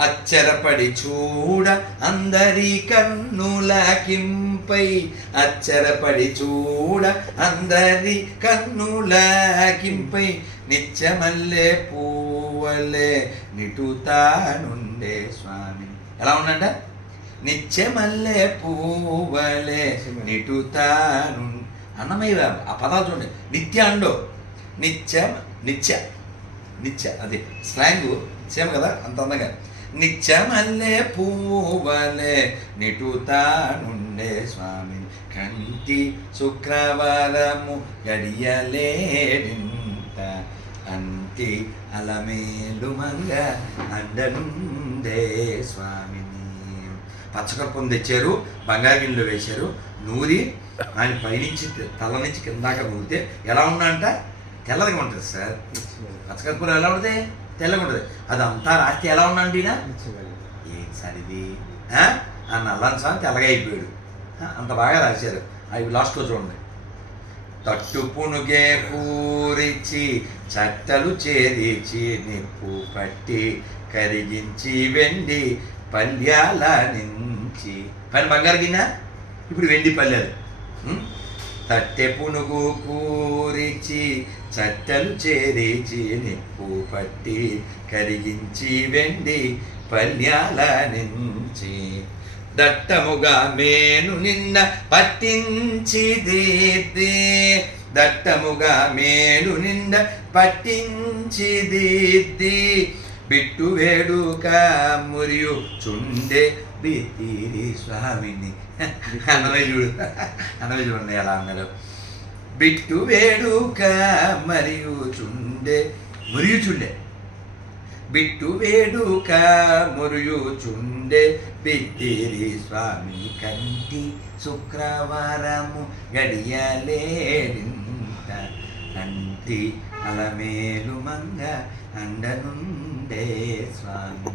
అచ్చరపడి చూడ అందరి కన్నులకింపై. అచ్చరపడి చూడ అందరి కన్నులకింపై. నిత్యమల్లే పూవలే నిటుతానుండే స్వామి. ఎలా ఉందంట? నిత్యమల్లే పూవలే నిటుతాను. అన్నమయ్య ఆ పదాలు చూడండి. నిత్య అండో. నిత్య నిత్య నిత్య అది స్లాంగ్ సేమ్ కదా అంత అందంగా. నిత్యమల్లే పూవలే నిటుతానుండే స్వామి. కంటి శుక్రవారము గడియలేడింత. అంటి అలమేలు మంగ అండనుండే స్వామిని పచ్చకర్పం తెచ్చారు బంగారు వేశారు నూరి ఆయన పైనుంచి తల నుంచి కిందాక నూరితే ఎలా ఉందంట? తెల్లదిగా ఉంటుంది సార్. పచ్చకర్పూరం ఎలా ఉంటుంది? తెల్లగా ఉంటుంది అదంతా రాస్తే ఎలా ఈయన ఏం సార్ ఇది ఆ? నల్లని సార్ తెల్లగా అయిపోయాడు. అంత బాగా రాశారు. అవి లాస్ట్లో చూడండి. తట్టు పునుగే పూరిచి చట్టలు చేరిచి నిప్పు పట్టి కరిగించి వెండి పల్యాల నుంచి. పని బంగారు గిన్నె? ఇప్పుడు వెండి పల్లెలు? తట్టె పునుగు కూరిచి చట్టలు చేరిచి నిప్పు పట్టి కరిగించి వెండి పల్యాల నుంచి. దట్టముగా మేను నిన్న పట్టించి దీర్ది. దట్టముగా మేను నింద పట్టించి దీర్ది. బిట్టు వేడుక మురియు చుండే బిత్తిరి స్వామిని. అన్నమయ్య చూడు. అన్నమయ్య చూడండి ఎలా అన్నారు బిట్టు వేడుక మరియు చుండే మురియు చుండే బిట్టు వేడుక మురియు చుండే బిత్తిరి స్వామి కంటి శుక్రవారము గడియలేడింత కంటి అలమేలు మంగ అండనుండే స్వామి.